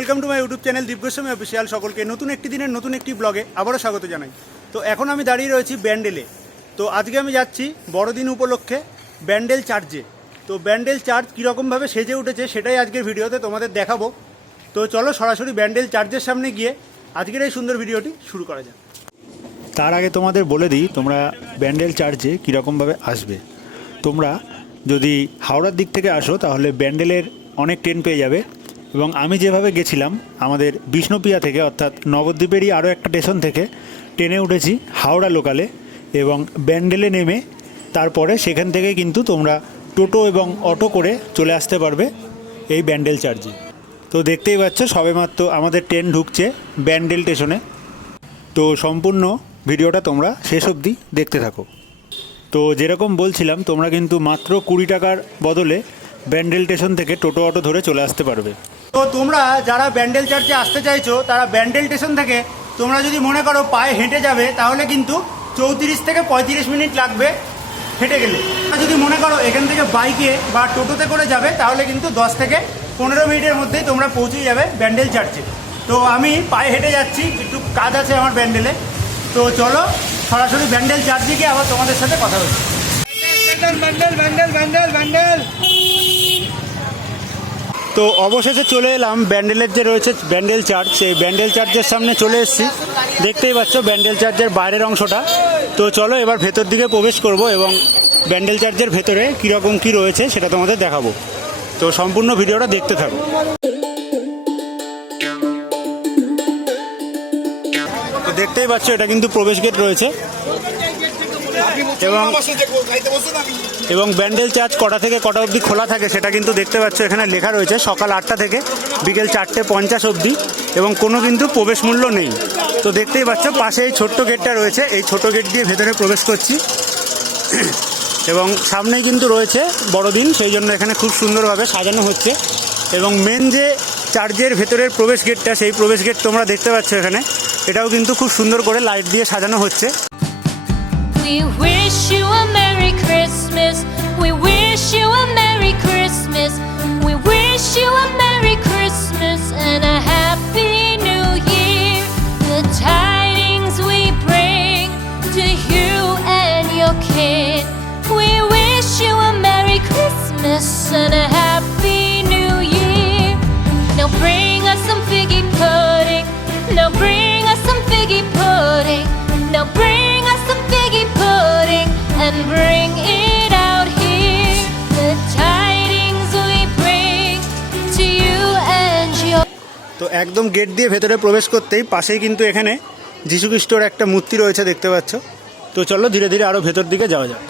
Welcome to my YouTube channel Deep Goswami official. সকলকে নতুন একটি দিনের নতুন একটি ব্লগে আবারও স্বাগত জানাই। তো এখন আমি দাঁড়িয়ে রয়েছি ব্যান্ডেলে। তো আজকে আমি যাচ্ছি বড়দিন উপলক্ষে ব্যান্ডেল চার্চে। তো ব্যান্ডেল চার্চ কীরকমভাবে সেজে উঠেছে সেটাই আজকের ভিডিওতে তোমাদের দেখাবো। তো চলো সরাসরি ব্যান্ডেল চার্চের সামনে গিয়ে আজকের এই সুন্দর ভিডিওটি শুরু করা যাক। তার আগে তোমাদের বলে দিই তোমরা ব্যান্ডেল চার্চে কীরকমভাবে আসবে। তোমরা যদি হাওড়ার দিক থেকে আসো তাহলে ব্যান্ডেলের অনেক ট্রেন পেয়ে যাবে, এবং আমি যেভাবে গেছিলাম আমাদের বিষ্ণুপ্রিয়া থেকে অর্থাৎ নবদ্বীপেরই আরও একটা স্টেশন থেকে ট্রেনে উঠেছি হাওড়া লোকালে, এবং ব্যান্ডেলে নেমে তারপরে সেখান থেকে কিন্তু তোমরা টোটো এবং অটো করে চলে আসতে পারবে এই ব্যান্ডেল চার্চে। তো দেখতেই পাচ্ছ সবেমাত্র আমাদের ট্রেন ঢুকছে ব্যান্ডেল স্টেশনে। তো সম্পূর্ণ ভিডিওটা তোমরা শেষ অবধি দেখতে থাকো। তো যেরকম বলছিলাম তোমরা কিন্তু মাত্র 20 টাকার বদলে ব্যান্ডেল স্টেশন থেকে টোটো অটো ধরে চলে আসতে পারবে। তো তোমরা যারা ব্যান্ডেল চার্চে আসতে চাইছো তারা ব্যান্ডেল স্টেশন থেকে তোমরা যদি মনে করো পায়ে হেঁটে যাবে তাহলে কিন্তু 34 থেকে 35 মিনিট লাগবে হেঁটে গেলে। যদি মনে করো এখান থেকে বাইকে বা টোটোতে করে যাবে তাহলে কিন্তু 10 থেকে 15 মিনিটের মধ্যেই তোমরা পৌঁছে যাবে ব্যান্ডেল চার্চে। তো আমি পায়ে হেঁটে যাচ্ছি, একটু কাজ আছে আমার ব্যান্ডেলে। তো চলো সরাসরি ব্যান্ডেল চার্চে গিয়ে আবার তোমাদের সাথে কথা বলছি। তো অবশেষে চলে এলাম ব্যান্ডেলের যে রয়েছে ব্যান্ডেল চার্চ, সেই ব্যান্ডেল চার্চের সামনে চলে এসেছি। দেখতেই পাচ্ছ ব্যান্ডেল চার্চের বাইরের অংশটা। তো চলো এবার ভেতর দিকে প্রবেশ করব এবং ব্যান্ডেল চার্চের ভেতরে কীরকম কী রয়েছে সেটা তোমাদের দেখাবো। তো সম্পূর্ণ ভিডিওটা দেখতে থাকো। তো দেখতেই পাচ্ছ এটা কিন্তু প্রবেশ গেট রয়েছে, এবং ব্যান্ডেল চার্চ কটা থেকে কটা অবধি খোলা থাকে সেটা কিন্তু দেখতে পাচ্ছ এখানে লেখা রয়েছে। সকাল 8টা থেকে বিকেল 4:50 অবধি, এবং কোনো কিন্তু প্রবেশ মূল্য নেই। তো দেখতেই পাচ্ছ পাশে এই ছোট্ট গেটটা রয়েছে, এই ছোট গেট দিয়ে ভেতরে প্রবেশ করছি। এবং সামনেই কিন্তু রয়েছে বড়দিন, সেই জন্য এখানে খুব সুন্দরভাবে সাজানো হচ্ছে। এবং মেন যে চার্চের ভেতরের প্রবেশ গেটটা, সেই প্রবেশ গেট তোমরা দেখতে পাচ্ছ এখানে, এটাও কিন্তু খুব সুন্দর করে লাইট দিয়ে সাজানো হচ্ছে। We wish you a Merry Christmas. We wish you a Merry Christmas. We wish you a Merry Christmas and a Happy New Year. The tidings we bring to you and your kin. We wish you a Merry Christmas and a Happy New Year. Now bring us some figgy pudding. Now bring us some figgy pudding. Now bring us some figgy pudding and bring it out here. The tidings we bring to you and your. তো একদম gate দিয়ে ভেতরে প্রবেশ করতেই পাশেই কিন্তু এখানে যীশু খ্রিস্টর একটা মূর্তি রয়েছে দেখতে পাচ্ছ। তো চলো ধীরে ধীরে আরও ভেতর দিকে যাওয়া যাক।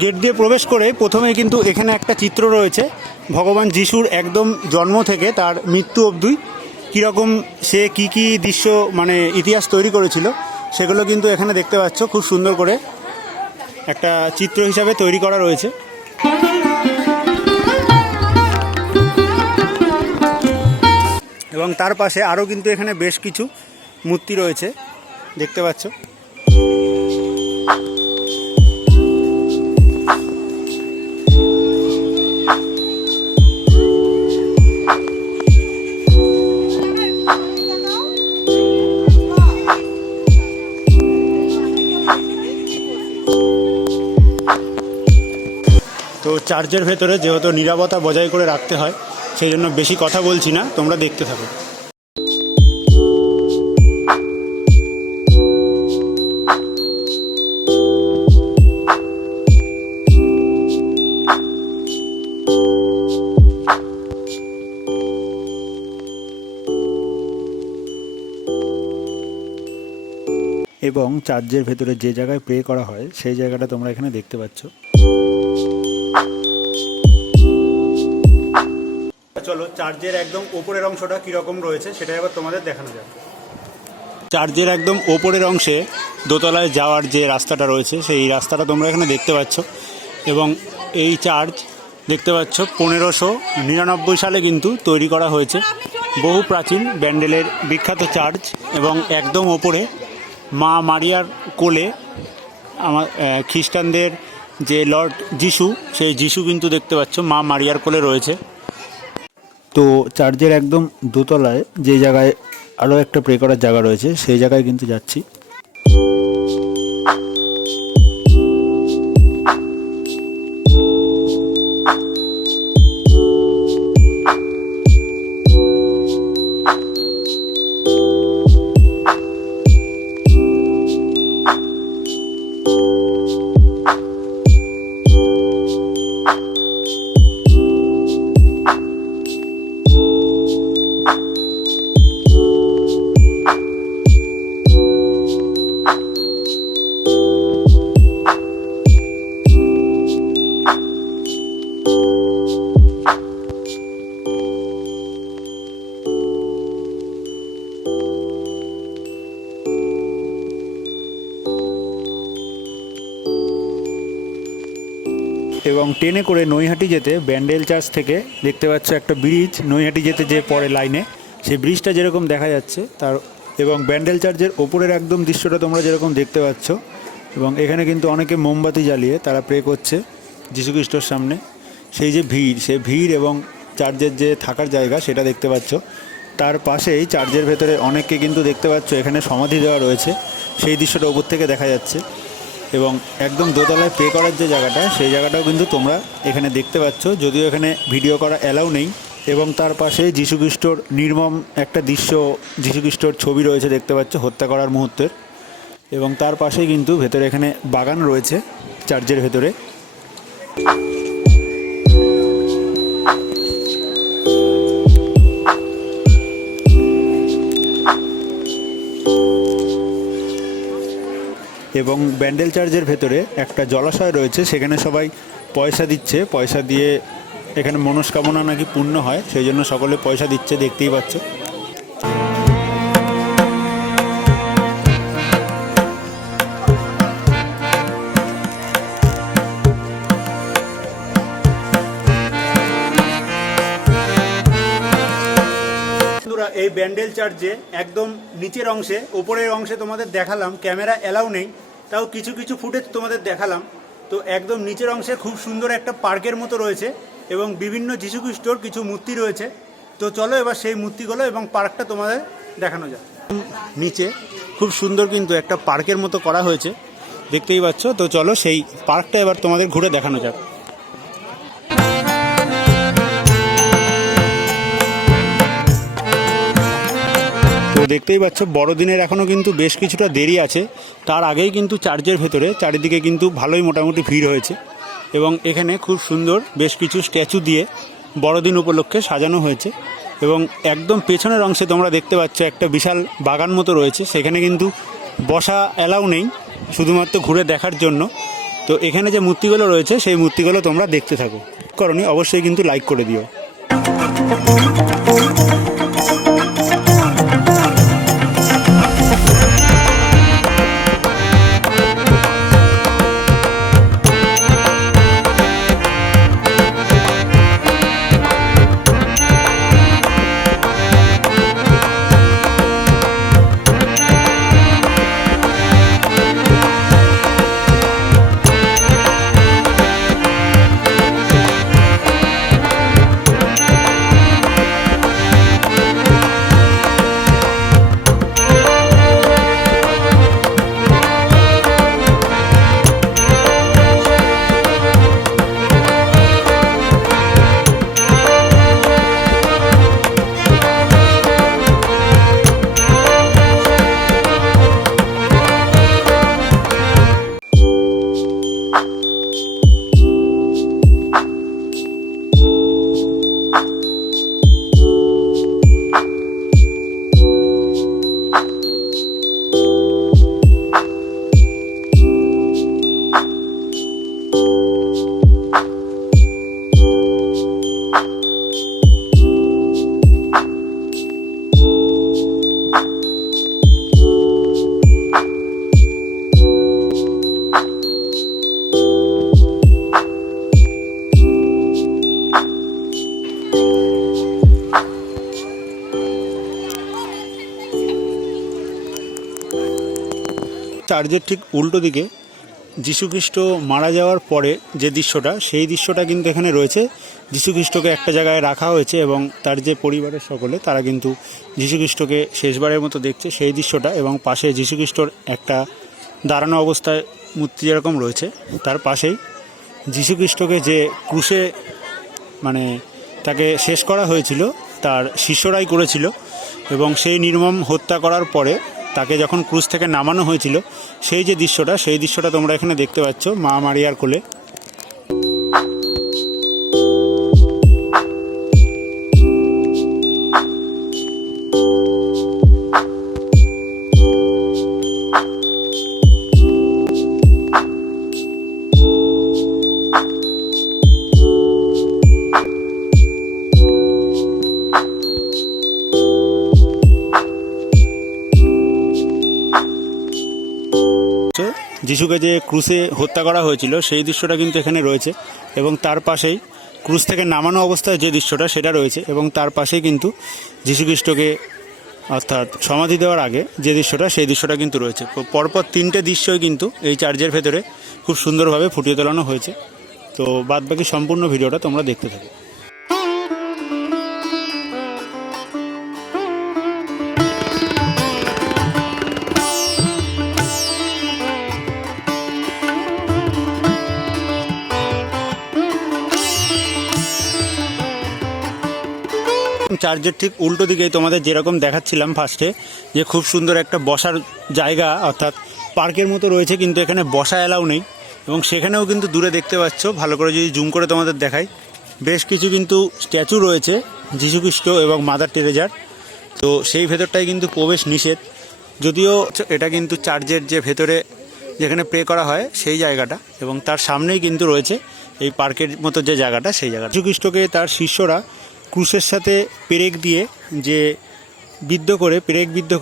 গেট দিয়ে প্রবেশ করে প্রথমেই কিন্তু এখানে একটা চিত্র রয়েছে ভগবান যিশুর একদম জন্ম থেকে তার মৃত্যু অবধি কীরকম সে কি দৃশ্য মানে ইতিহাস তৈরি করেছিল সেগুলো কিন্তু এখানে দেখতে পাচ্ছ। খুব সুন্দর করে একটা চিত্র হিসাবে তৈরি করা রয়েছে। এবং তার পাশে আরও কিন্তু এখানে বেশ কিছু মূর্তি রয়েছে দেখতে পাচ্ছ। তো চার্চের ভেতরে যেহেতু নিরাপত্তা বজায় করে রাখতে হয় সেই জন্য বেশি কথা বলছি না, তোমরা দেখতে থাকো। এবং চার্চের ভেতরে যে জায়গায় প্রে করা হয় সেই জায়গাটা তোমরা এখানে দেখতে পাচ্ছ। চলো চার্চের একদম ওপরের অংশটা কীরকম রয়েছে সেটা এবার তোমাদের দেখানো যাবে। চার্চের একদম ওপরের অংশে দোতলায় যাওয়ার যে রাস্তাটা রয়েছে সেই রাস্তাটা তোমরা এখানে দেখতে পাচ্ছ। এবং এই চার্চ দেখতে পাচ্ছ 1599 সালে কিন্তু তৈরি করা হয়েছে। বহু প্রাচীন ব্যান্ডেলের বিখ্যাত চার্চ, এবং একদম ওপরে মা মারিয়ার কোলে আমার খ্রিস্টানদের যে লর্ড যিশু, সেই যিশু কিন্তু দেখতে পাচ্ছ মা মারিয়ার কোলে রয়েছে। তো চার্চের একদম দোতলায় যে জায়গায় আরও একটা প্রে করার জায়গা রয়েছে সেই জায়গায় কিন্তু যাচ্ছি। এবং ট্রেনে করে নৈহাটি যেতে ব্যান্ডেল চার্চ থেকে দেখতে পাচ্ছ একটা ব্রিজ, নৈহাটি যেতে যে পরে লাইনে সেই ব্রিজটা যেরকম দেখা যাচ্ছে তার এবং ব্যান্ডেল চার্চের ওপরের একদম দৃশ্যটা তোমরা যেরকম দেখতে পাচ্ছ। এবং এখানে কিন্তু অনেকে মোমবাতি জ্বালিয়ে তারা প্রে করছে যীশুখ্রিস্টর সামনে। সেই যে ভিড়, সেই ভিড় এবং চার্চের যে থাকার জায়গা সেটা দেখতে পাচ্ছ। তার পাশেই চার্চের ভেতরে অনেককে কিন্তু দেখতে পাচ্ছ এখানে সমাধি দেওয়া রয়েছে, সেই দৃশ্যটা ওপর থেকে দেখা যাচ্ছে। এবং একদম দোতলায় প্রে করার যে জায়গাটা সেই জায়গাটাও কিন্তু তোমরা এখানে দেখতে পাচ্ছ, যদিও এখানে ভিডিও করা অ্যালাউ নেই। এবং তার পাশে যীশুখ্রিস্টর নির্মম একটা দৃশ্য, যীশুখ্রিস্টর ছবি রয়েছে দেখতে পাচ্ছ হত্যা করার মুহূর্তের। এবং তার পাশেই কিন্তু ভেতরে এখানে বাগান রয়েছে চার্চের ভেতরে। এবং ব্যান্ডেল চার্চের ভেতরে একটা জলাশয় রয়েছে, সেখানে সবাই পয়সা দিচ্ছে, পয়সা দিয়ে এখানে মনস্কামনা নাকি পূর্ণ হয়, সেই জন্য সকলে পয়সা দিচ্ছে, দেখতেই পাচ্ছ। এই ব্যান্ডেল চার্চে একদম নিচের অংশে, ওপরের অংশে তোমাদের দেখালাম, ক্যামেরা অ্যালাউ নেই, তাও কিছু কিছু ফুটেজ তোমাদের দেখালাম। তো একদম নিচের অংশে খুব সুন্দর একটা পার্কের মতো রয়েছে এবং বিভিন্ন যীশুখ্রিস্টর কিছু মূর্তি রয়েছে। তো চলো এবার সেই মূর্তিগুলো এবং পার্কটা তোমাদের দেখানো যায়। নিচে খুব সুন্দর কিন্তু একটা পার্কের মতো করা হয়েছে, দেখতেই পাচ্ছ। তো চলো সেই পার্কটা এবার তোমাদের ঘুরে দেখানো যাক। তো দেখতেই পাচ্ছ বড়দিনের এখনও কিন্তু বেশ কিছুটা দেরি আছে, তার আগেই কিন্তু চার্চের ভেতরে চারিদিকে কিন্তু ভালোই মোটামুটি ভিড় হয়েছে। এবং এখানে খুব সুন্দর বেশ কিছু স্ট্যাচু দিয়ে বড়দিন উপলক্ষে সাজানো হয়েছে। এবং একদম পেছনের অংশে তোমরা দেখতে পাচ্ছ একটা বিশাল বাগান মতো রয়েছে, সেখানে কিন্তু বসা অ্যালাউ নেই, শুধুমাত্র ঘুরে দেখার জন্য। তো এখানে যে মূর্তিগুলো রয়েছে সেই মূর্তিগুলো তোমরা দেখতে থাকো, করনি অবশ্যই কিন্তু লাইক করে দিও। চার্চের ঠিক উল্টো দিকে যীশুখ্রিস্ট মারা যাওয়ার পরে যে দৃশ্যটা, সেই দৃশ্যটা কিন্তু এখানে রয়েছে। যীশুখ্রিস্টকে একটা জায়গায় রাখা হয়েছে এবং তার যে পরিবারের সকলে তারা কিন্তু যীশুখ্রিস্টকে শেষবারের মতো দেখছে সেই দৃশ্যটা। এবং পাশে যীশুখ্রিস্টর একটা দাঁড়ানো অবস্থায় মূর্তি যেরকম রয়েছে, তার পাশেই যীশুখ্রিস্টকে যে ক্রুশে মানে তাকে শেষ করা হয়েছিল তার শিষ্যরাই করেছিল, এবং সেই নির্মম হত্যা করার পরে তাকে যখন ক্রুশ থেকে নামানো হয়েছিল সেই যে দৃশ্যটা, সেই দৃশ্যটা তোমরা এখানে দেখতে পাচ্ছ মা মারিয়ার কোলে। যিশুকে যে ক্রুশে হত্যা করা হয়েছিল সেই দৃশ্যটা কিন্তু এখানে রয়েছে, এবং তার পাশেই ক্রুশ থেকে নামানো অবস্থায় যে দৃশ্যটা সেটা রয়েছে, এবং তার পাশেই কিন্তু যীশুখ্রিস্টকে অর্থাৎ সমাধি দেওয়ার আগে যে দৃশ্যটা সেই দৃশ্যটা কিন্তু রয়েছে। পরপর তিনটে দৃশ্যই কিন্তু এই চার্চের ভেতরে খুব সুন্দরভাবে ফুটিয়ে তোলানো হয়েছে। তো বাদবাকি সম্পূর্ণ ভিডিওটা তোমরা দেখতে থাকো। চার্চের ঠিক উল্টো দিকেই তোমাদের যেরকম দেখাচ্ছিলাম ফার্স্টে, যে খুব সুন্দর একটা বসার জায়গা অর্থাৎ পার্কের মতো রয়েছে, কিন্তু এখানে বসা এলাও নেই। এবং সেখানেও কিন্তু দূরে দেখতে পাচ্ছ, ভালো করে যদি জুম করে তোমাদের দেখাই, বেশ কিছু কিন্তু স্ট্যাচু রয়েছে যীশুখ্রিস্ট এবং মাদার টেরেজার। তো সেই ভেতরটাই কিন্তু প্রবেশ নিষেধ, যদিও এটা কিন্তু চার্চের যে ভেতরে যেখানে প্রে করা হয় সেই জায়গাটা, এবং তার সামনেই কিন্তু রয়েছে এই পার্কের মতো যে জায়গাটা, সেই জায়গাটা। যীশুখ্রিস্টকে তার শিষ্যরা ক্রুশের সাথে পেরেক দিয়ে যে বিদ্ধ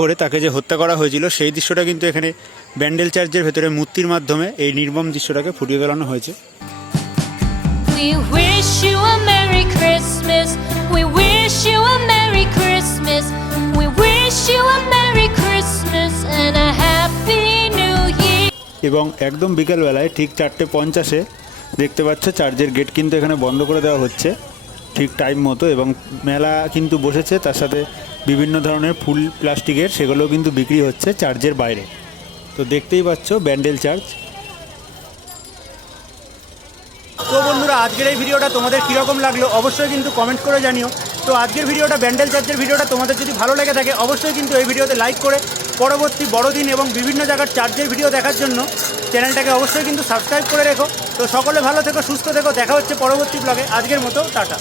করে তাকে যে হত্যা করা হয়েছিল সেই দৃশ্যটা কিন্তু এখানে ব্যান্ডেল চার্চের ভেতরে মূর্তির মাধ্যমে এই নির্মম দৃশ্যটাকে ফুটিয়ে তোলানো হয়েছে। We wish you a Merry Christmas. We wish you a Merry Christmas. We wish you a Merry Christmas and a Happy New Year. এবং একদম বিকেলবেলায় ঠিক 4:50 দেখতে পাচ্ছ চার্চের গেট কিন্তু এখানে বন্ধ করে দেওয়া হচ্ছে ঠিক টাইম মতো, এবং মেলা কিন্তু বসেছে, তার সাথে বিভিন্ন ধরনের ফুল প্লাস্টিকের সেগুলোও কিন্তু বিক্রি হচ্ছে চার্চের বাইরে। তো দেখতেই পাচ্ছ ব্যান্ডেল চার্চ। তো বন্ধুরা, আজকের এই ভিডিওটা তোমাদের কীরকম লাগলো অবশ্যই কিন্তু কমেন্ট করে জানিও। তো আজকের ভিডিওটা ব্যান্ডেল চার্চের ভিডিওটা তোমাদের যদি ভালো লেগে থাকে অবশ্যই কিন্তু এই ভিডিওতে লাইক করে পরবর্তী বড়দিন এবং বিভিন্ন জায়গার চার্চের ভিডিও দেখার জন্য চ্যানেলটাকে অবশ্যই কিন্তু সাবস্ক্রাইব করে রেখো। তো সকলে ভালো থেকো, সুস্থ থেকো, দেখা হচ্ছে পরবর্তী ব্লগে। আজকের মতো টাটা।